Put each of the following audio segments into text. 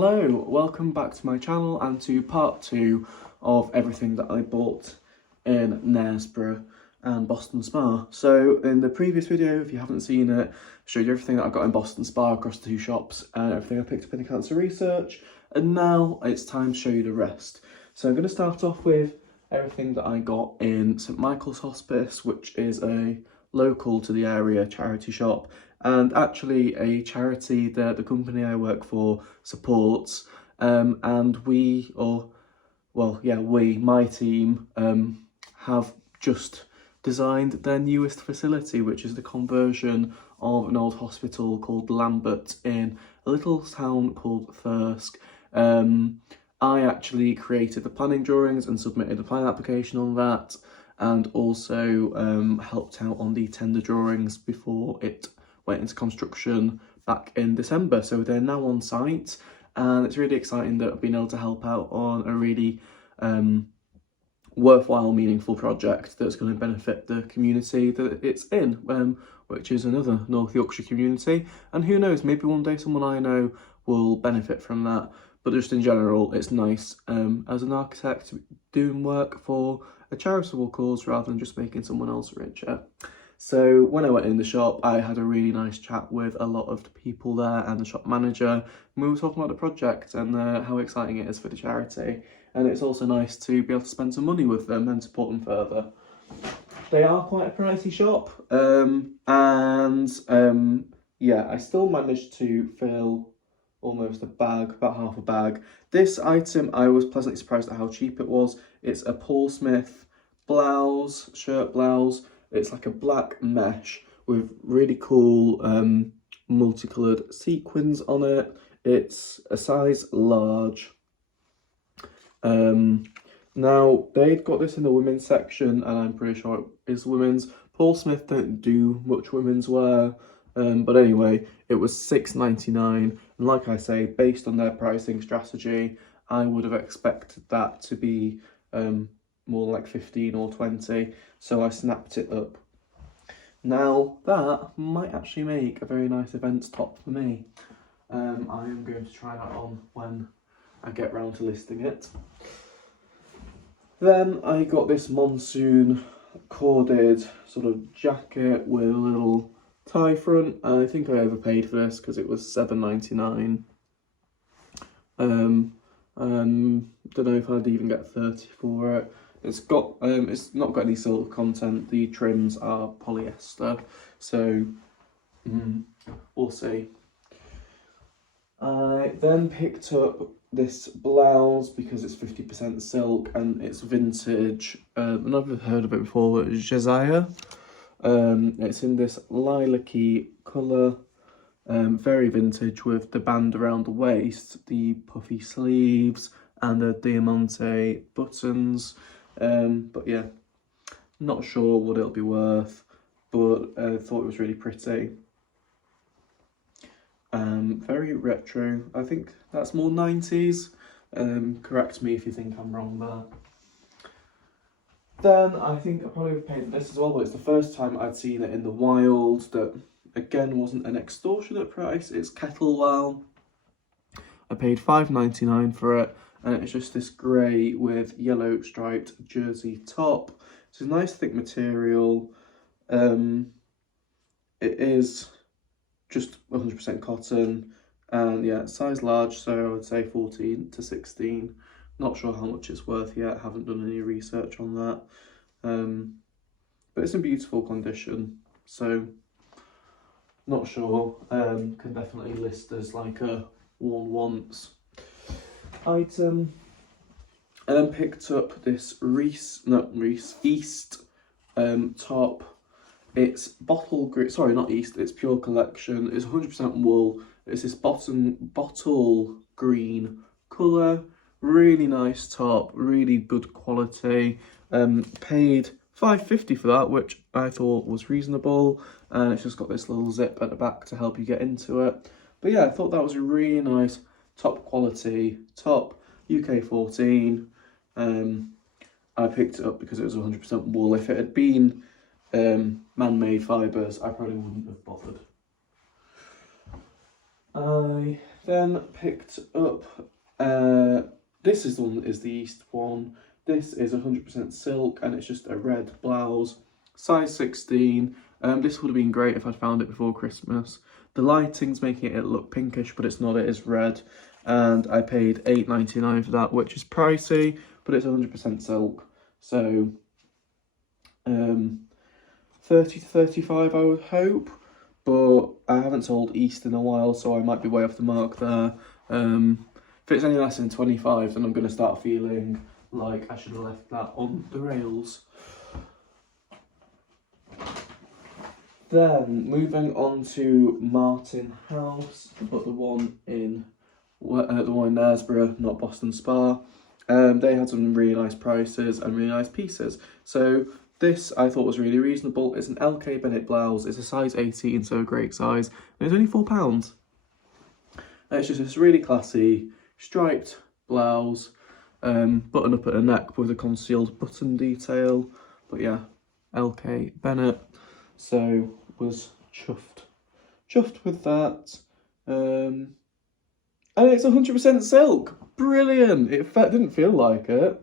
Hello, welcome back to my channel and to part 2 of everything that I bought in Knaresborough and Boston Spa. So in the previous video, if you haven't seen it, I showed you everything that I got in Boston Spa across the two shops and everything I picked up in the cancer research, and now it's time to show you the rest. So I'm going to start off with everything that I got in St Michael's Hospice, which is a local to the area charity shop, and actually a charity that the company I work for supports. And my team, have just designed their newest facility, which is the conversion of an old hospital called Lambert in a little town called Thirsk. I actually created the planning drawings and submitted the plan application on that, and also helped out on the tender drawings before it went into construction back in December. So they're now on site, and it's really exciting that I've been able to help out on a really worthwhile, meaningful project that's going to benefit the community that it's in, which is another North Yorkshire community. And who knows, maybe one day someone I know will benefit from that. But just in general, it's nice as an architect doing work for a charitable cause rather than just making someone else richer. So when I went in the shop, I had a really nice chat with a lot of the people there and the shop manager, and we were talking about the project and how exciting it is for the charity. And it's also nice to be able to spend some money with them and support them further. They are quite a pricey shop, yeah, I still managed to fill almost a bag, about half a bag. This item, I was pleasantly surprised at how cheap it was. It's a Paul Smith blouse, shirt blouse. It's like a black mesh with really cool multicoloured sequins on it. It's a size large. Now, they've got this in the women's section, and I'm pretty sure it is women's. Paul Smith don't do much women's wear, but anyway, it was $6.99, and like I say, based on their pricing strategy, I would have expected that to be more like 15 or 20, so I snapped it up. Now, that might actually make a very nice events top for me. I am going to try that on when I get round to listing it. Then I got this monsoon corded sort of jacket with a little tie front. I think I overpaid for this because it was $7.99. Don't know if I'd even get 30 for it. It's not got any silk content. The trims are polyester, so we'll see. I then picked up this blouse because it's 50% silk and it's vintage. I've never heard of it before, but it's Josiah. It's in this lilac-y colour, very vintage, with the band around the waist, the puffy sleeves, and the diamante buttons. But yeah, not sure what it'll be worth, but I thought it was really pretty. Very retro. I think that's more 90s. Correct me if you think I'm wrong there. Then I think I probably paid for this as well, but it's the first time I'd seen it in the wild that, again, wasn't an extortionate price. It's Kettlewell. I paid $5.99 for it, and it's just this grey with yellow striped jersey top. It's a nice thick material. It is just 100% cotton, and yeah, size large, so I would say 14 to 16. Not sure how much it's worth yet, haven't done any research on that. But it's in beautiful condition, so not sure. Can definitely list as like a worn once item. I then picked up this East top. It's bottle green, sorry, not East, it's Pure Collection. It's 100% wool. It's this bottle green colour. Really nice top, really good quality. Paid $5.50 for that, which I thought was reasonable. And it's just got this little zip at the back to help you get into it. But yeah, I thought that was a really nice top quality top, UK 14. I picked it up because it was 100% wool. If it had been man-made fibres, I probably wouldn't have bothered. I then picked up, this is the one that is the East one. This is 100% silk and it's just a red blouse, size 16. This would have been great if I'd found it before Christmas. The lighting's making it look pinkish, but it's not, it is red. And I paid £8.99 for that, which is pricey, but it's 100% silk. So 30 to 35 I would hope, but I haven't sold East in a while, so I might be way off the mark there. If it's any less than 25, then I'm going to start feeling like I should have left that on the rails. Then moving on to Martin House, but the one in Knaresborough, not Boston Spa. They had some really nice prices and really nice pieces. So this I thought was really reasonable. It's an LK Bennett blouse. It's a size 18, so a great size. And it's only £4. And it's just this really classy striped blouse, button up at the neck with a concealed button detail. But yeah, LK Bennett. So was chuffed with that. And it's 100% silk. Brilliant. It didn't feel like it.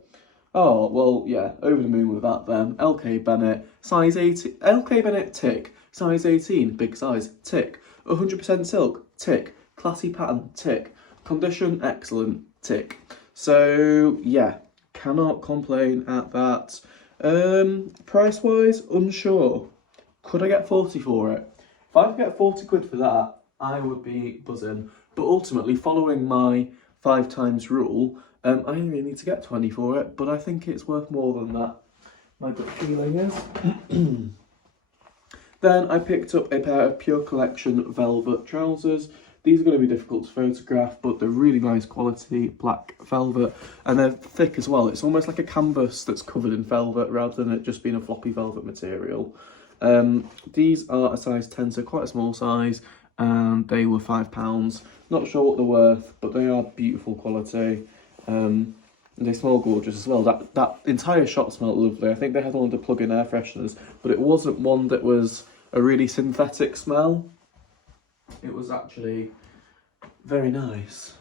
Oh, well, yeah, over the moon with that then. LK Bennett, size 18. LK Bennett, tick. Size 18, big size, tick. 100% silk, tick. Classy pattern, tick. Condition, excellent, tick. So, yeah, cannot complain at that. Price-wise, unsure. Could I get 40 for it? If I could get 40 quid for that, I would be buzzing. But ultimately, following my 5 times rule, I only need to get 20 for it, but I think it's worth more than that. My gut feeling is. Then I picked up a pair of Pure Collection velvet trousers. These are going to be difficult to photograph, but they're really nice quality black velvet, and they're thick as well. It's almost like a canvas that's covered in velvet rather than it just being a floppy velvet material. These are a size 10, so quite a small size, and they were £5. Not sure what they're worth, but they are beautiful quality. They smell gorgeous as well. That entire shop smelled lovely. I think they had one of the plug-in air fresheners, but it wasn't one that was a really synthetic smell. It was actually very nice.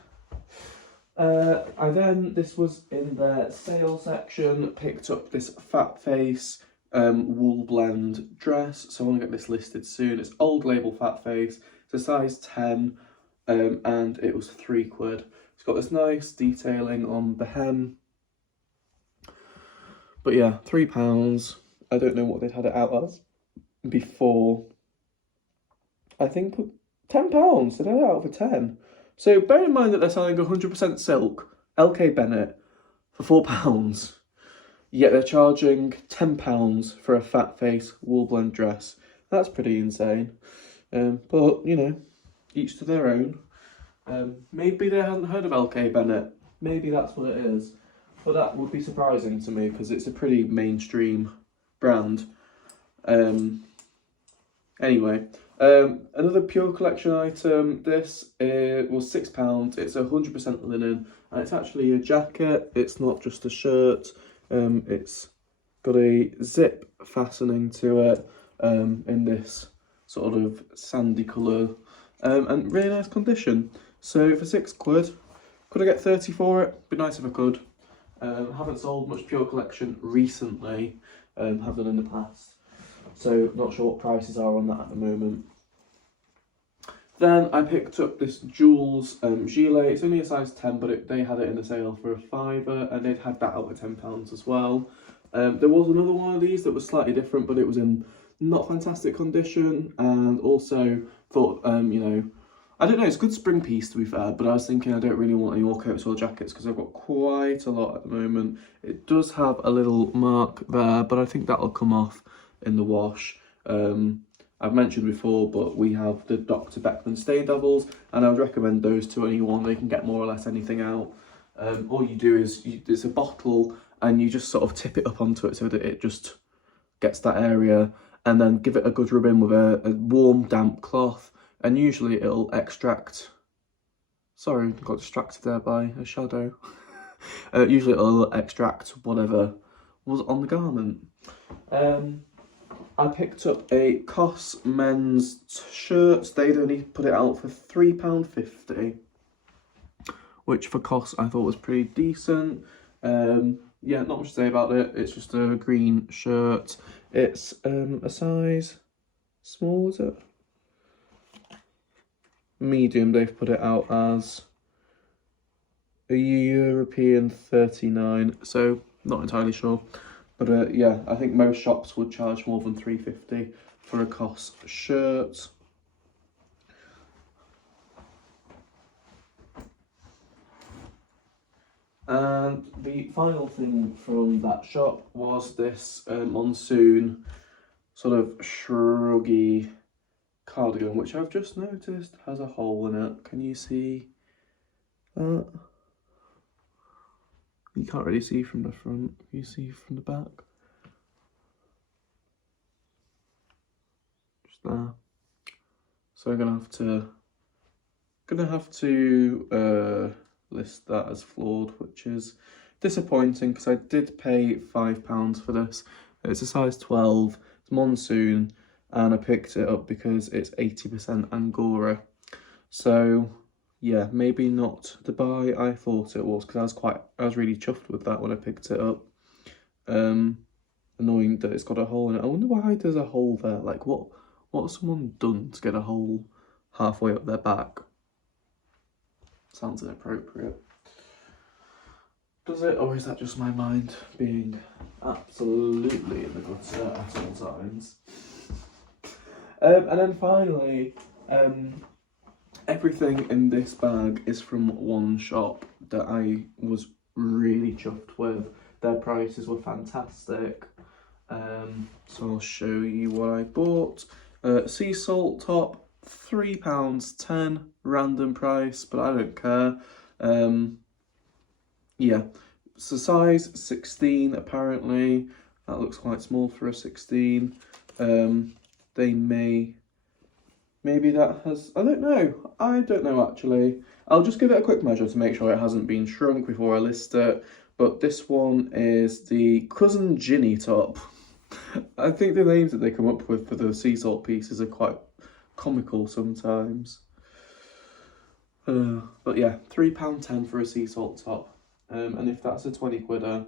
This was in their sale section, picked up this Fat Face wool blend dress. So I want to get this listed soon. It's old label Fat Face. It's a size 10, and it was £3. It's got this nice detailing on the hem. But yeah, £3. I don't know what they'd had it out as before. I think £10. They had it out for 10. So bear in mind that they're selling 100% silk, LK Bennett, for £4. Yet they're charging £10 for a Fat Face wool blend dress. That's pretty insane. But, you know, each to their own. Maybe they hadn't heard of LK Bennett. Maybe that's what it is. But that would be surprising to me because it's a pretty mainstream brand. Anyway, another Pure Collection item. This was £6. It's 100% linen, and it's actually a jacket. It's not just a shirt. It's got a zip fastening to it in this sort of sandy colour, and really nice condition. So for £6, could I get 30 for it? Be nice if I could. Haven't sold much Pure Collection recently, have done in the past, so not sure what prices are on that at the moment. Then I picked up this Jules gilet. It's only a size 10, but they had it in the sale for a £5, and they'd had that out at £10 as well. There was another one of these that was slightly different, but it was in not fantastic condition, and also thought, you know, I don't know, it's a good spring piece to be fair, but I was thinking I don't really want any more coats or jackets because I've got quite a lot at the moment. It does have a little mark there, but I think that'll come off in the wash. I've mentioned before, but we have the Dr. Beckman Stain Devils, and I would recommend those to anyone. They can get more or less anything out. All you do is, it's a bottle, and you just sort of tip it up onto it so that it just gets that area, and then give it a good rub in with a warm, damp cloth, and usually it'll extract... Sorry, I got distracted there by a shadow. Usually it'll extract whatever was on the garment. I picked up a COS men's shirt. They'd only put it out for £3.50, which for COS I thought was pretty decent. Yeah, not much to say about it. It's just a green shirt. It's a size small, is it? Medium. They've put it out as a European 39, so not entirely sure. But yeah, I think most shops would charge more than £3.50 for a COS shirt. And the final thing from that shop was this monsoon sort of shruggy cardigan, which I've just noticed has a hole in it. Can you see that? You can't really see from the front. Can you see from the back? Just there. So I'm gonna have to list that as flawed, which is disappointing because I did pay £5 for this. It's a size 12. It's monsoon, and I picked it up because it's 80% Angora. So yeah, maybe not the buy I thought it was, because I was really chuffed with that when I picked it up. Annoying that it's got a hole in it. I wonder why there's a hole there. Like what's someone done to get a hole halfway up their back? Sounds inappropriate. Does it, or is that just my mind being absolutely in the gutter at all times? And then finally, everything in this bag is from one shop that I was really chuffed with. Their prices were fantastic. So I'll show you what I bought. Sea salt top, £3.10, random price, but I don't care. Yeah, so size 16 apparently. That looks quite small for a 16. Maybe that has, I don't know actually. I'll just give it a quick measure to make sure it hasn't been shrunk before I list it. But this one is the Cousin Ginny top. I think the names that they come up with for the sea salt pieces are quite comical sometimes. But yeah, £3.10 for a sea salt top. And if that's a 20 quidder,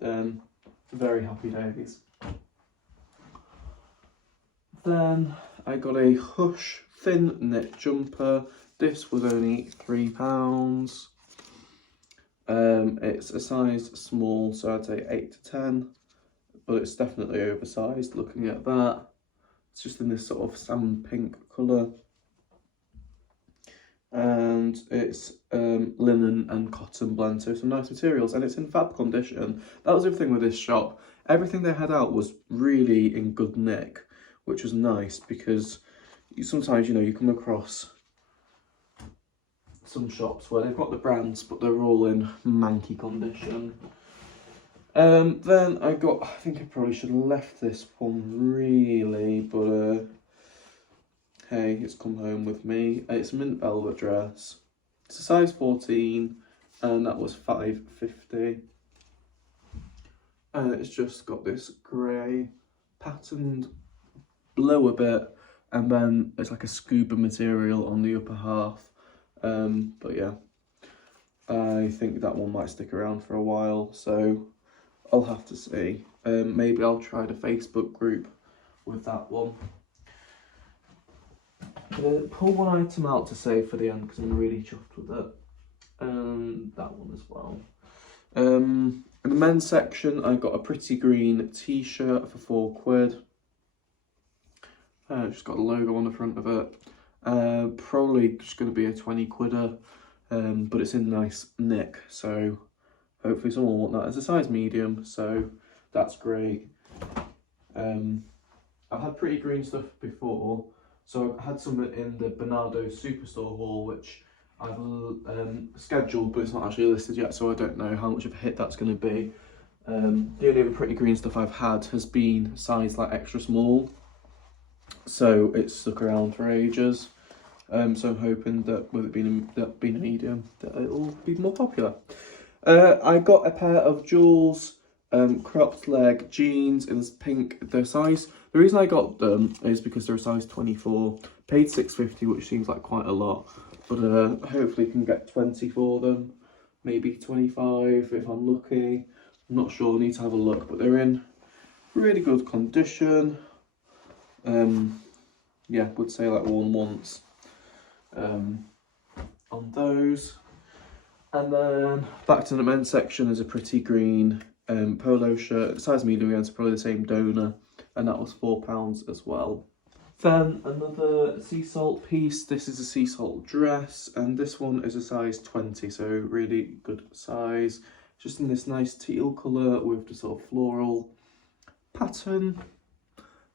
then very happy days. Then I got a Hush thin knit jumper. This was only £3. It's a size small, so I'd say 8 to 10, but it's definitely oversized looking at that. It's just in this sort of salmon pink colour. And it's linen and cotton blend, so some nice materials, and it's in fab condition. That was the thing with this shop. Everything they had out was really in good nick, which was nice because sometimes, you come across some shops where they've got the brands, but they're all in manky condition. Then I think I probably should have left this one really, but hey, it's come home with me. It's a mint velvet dress. It's a size 14, and that was £5.50. And it's just got this grey patterned lower bit, and then it's like a scuba material on the upper half. But yeah, I think that one might stick around for a while, so I'll have to see. Maybe I'll try the Facebook group with that one. Pull one item out to save for the end because I'm really chuffed with it. That one as well. In the men's section, I got a pretty green t-shirt for £4. Just got a logo on the front of it. Probably just going to be a 20 quidder, but it's in nice nick, so hopefully someone will want that. It's a size medium, so that's great. I've had pretty green stuff before, so I've had some in the Bernardo Superstore haul, which I've scheduled, but it's not actually listed yet, so I don't know how much of a hit that's going to be. The only other pretty green stuff I've had has been size like extra small, so it's stuck around for ages. So I'm hoping that with it being a medium, that it'll be more popular. I got a pair of Jules cropped leg jeans in this pink. The size, the reason I got them is because they're a size 24. Paid £6.50, which seems like quite a lot, but hopefully can get 20 for them, maybe 25 if I'm lucky. I'm not sure, I need to have a look, but they're in really good condition. Yeah, would say like worn once on those. And then back to the men's section is a pretty green polo shirt, size medium again, so probably the same donor, and that was £4 as well. Then another sea salt piece. This is a sea salt dress, and this one is a size 20, so really good size. Just in this nice teal colour with the sort of floral pattern,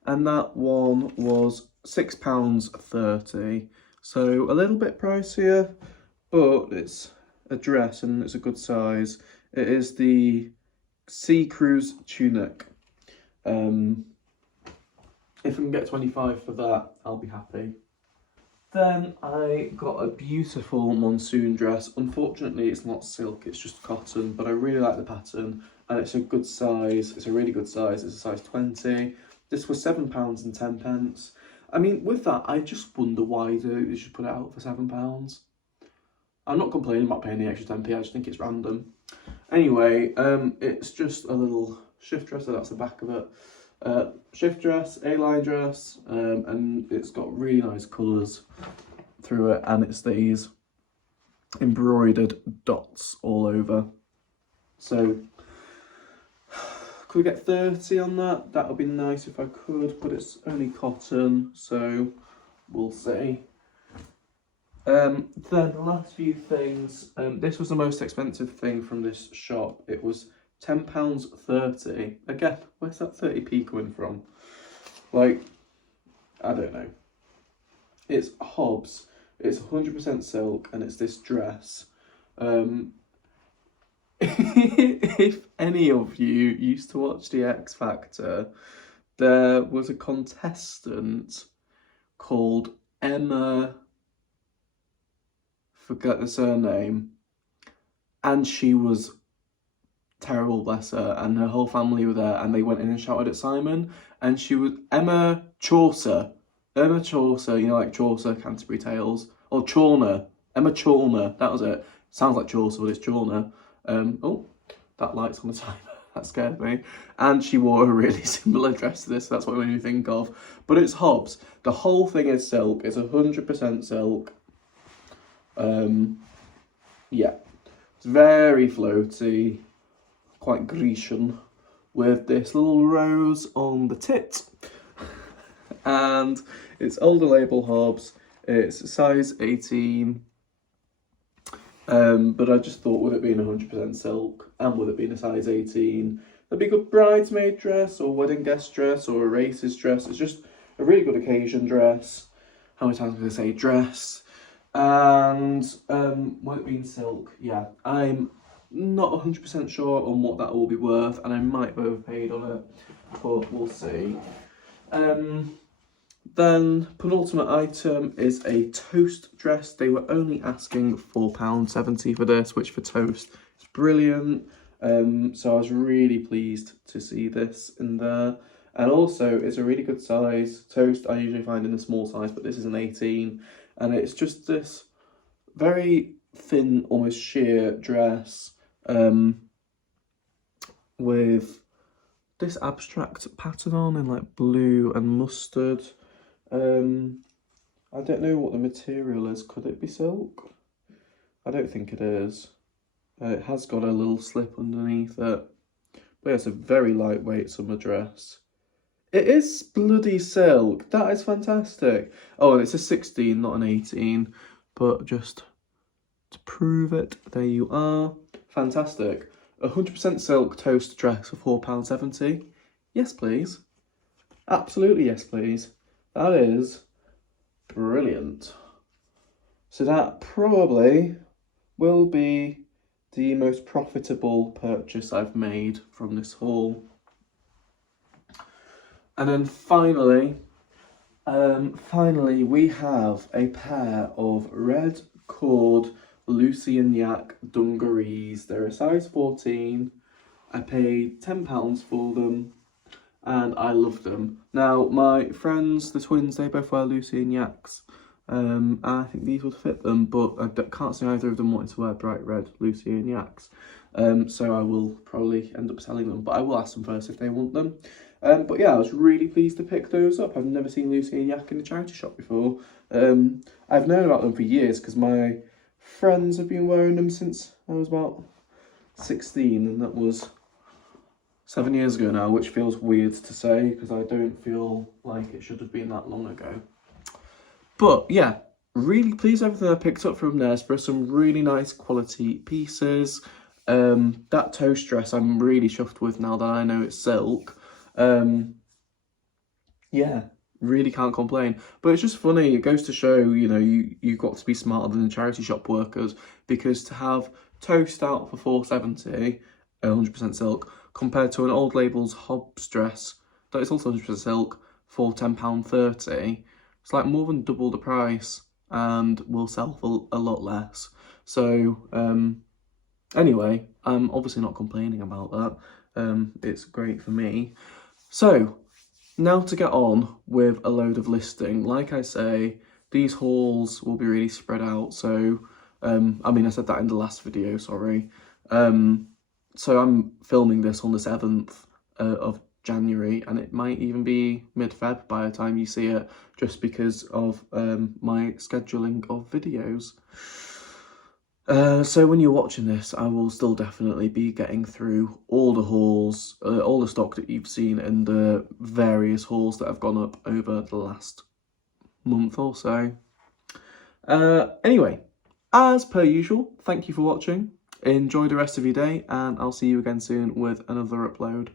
and that one was £6.30, so a little bit pricier, but it's a dress and it's a good size. It is the Sea Cruise tunic. If I can get 25 for that, I'll be happy. Then I got a beautiful monsoon dress. Unfortunately, it's not silk, it's just cotton, but I really like the pattern and it's a good size. It's a really good size. It's a size 20. This was £7.10. I mean, with that, I just wonder why they should put it out for £7. I'm not complaining about paying the extra 10p, I just think it's random. Anyway, it's just a little shift dress, so that's the back of it. Shift dress, A-line dress, and it's got really nice colours through it, and it's these embroidered dots all over. So, could we get 30 on that? That would be nice if I could, but it's only cotton, so we'll see. Then the last few things, this was the most expensive thing from this shop. It was £10.30. Again, where's that 30p coming from? Like, I don't know. It's Hobbs. It's 100% silk, and it's this dress. If any of you used to watch The X Factor, there was a contestant called Emma, forget the surname, and she was terrible, bless her, and her whole family were there, and they went in and shouted at Simon, and she was Emma Chaucer, you know, like Chaucer, Canterbury Tales, or Chawner, Emma Chawner, that was it. Sounds like Chaucer, but it's Chawner. Oh, that light's on the timer, that scared me. And she wore a really similar dress to this, so that's what it made me think of. But it's Hobbs. The whole thing is silk, it's 100% silk. Yeah, it's very floaty, quite Grecian, with this little rose on the tit. And it's older label Hobbs, it's size 18. But I just thought, with it being 100% silk and with it being a size 18, that'd be a good bridesmaid dress or wedding guest dress or a races dress. It's just a really good occasion dress. How many times am I going to say dress? And with it being silk, yeah, I'm not 100% sure on what that will be worth, and I might have overpaid on it, but we'll see. Then penultimate item is a toast dress. They were only asking £4.70 for this, which for toast is brilliant. So I was really pleased to see this in there. And also, it's a really good size. Toast I usually find in a small size, but this is an 18. And it's just this very thin, almost sheer dress with this abstract pattern on in like blue and mustard. I don't know what the material is. Could it be silk? I don't think it is. It has got a little slip underneath it. But yeah, it's a very lightweight summer dress. It is bloody silk. That is fantastic. Oh, and it's a 16, not an 18. But just to prove it, there you are. Fantastic. 100% silk toast dress for £4.70. Yes, please. Absolutely, yes, please. That is brilliant. So that probably will be the most profitable purchase I've made from this haul. And then finally we have a pair of red cord Lucy and Yak dungarees. They're a size 14. I paid £10 for them, and I love them. Now, my friends, the twins, they both wear Lucy and Yaks. And I think these would fit them, but I can't see either of them wanting to wear bright red Lucy and Yaks. So I will probably end up selling them, but I will ask them first if they want them. But yeah, I was really pleased to pick those up. I've never seen Lucy and Yak in a charity shop before. I've known about them for years because my friends have been wearing them since I was about 16, and that was 7 years ago now, which feels weird to say because I don't feel like it should have been that long ago. But yeah, really pleased with everything I picked up from Knaresborough. Some really nice quality pieces. That toast dress I'm really chuffed with now that I know it's silk. Yeah, really can't complain. But it's just funny, it goes to show, you know, you've got to be smarter than the charity shop workers, because to have toast out for £4.70, 100% silk, compared to an Old Label's Hobbs dress that is also 100% silk for £10.30, it's like more than double the price and will sell for a lot less. So anyway, I'm obviously not complaining about that. It's great for me. So now to get on with a load of listing. Like I say, these hauls will be really spread out. So I mean, I said that in the last video, sorry. So I'm filming this on the 7th of January, and it might even be mid-Feb by the time you see it, just because of my scheduling of videos. So when you're watching this, I will still definitely be getting through all the hauls, all the stock that you've seen, and the various hauls that have gone up over the last month or so. Anyway, as per usual, thank you for watching. Enjoy the rest of your day, and I'll see you again soon with another upload.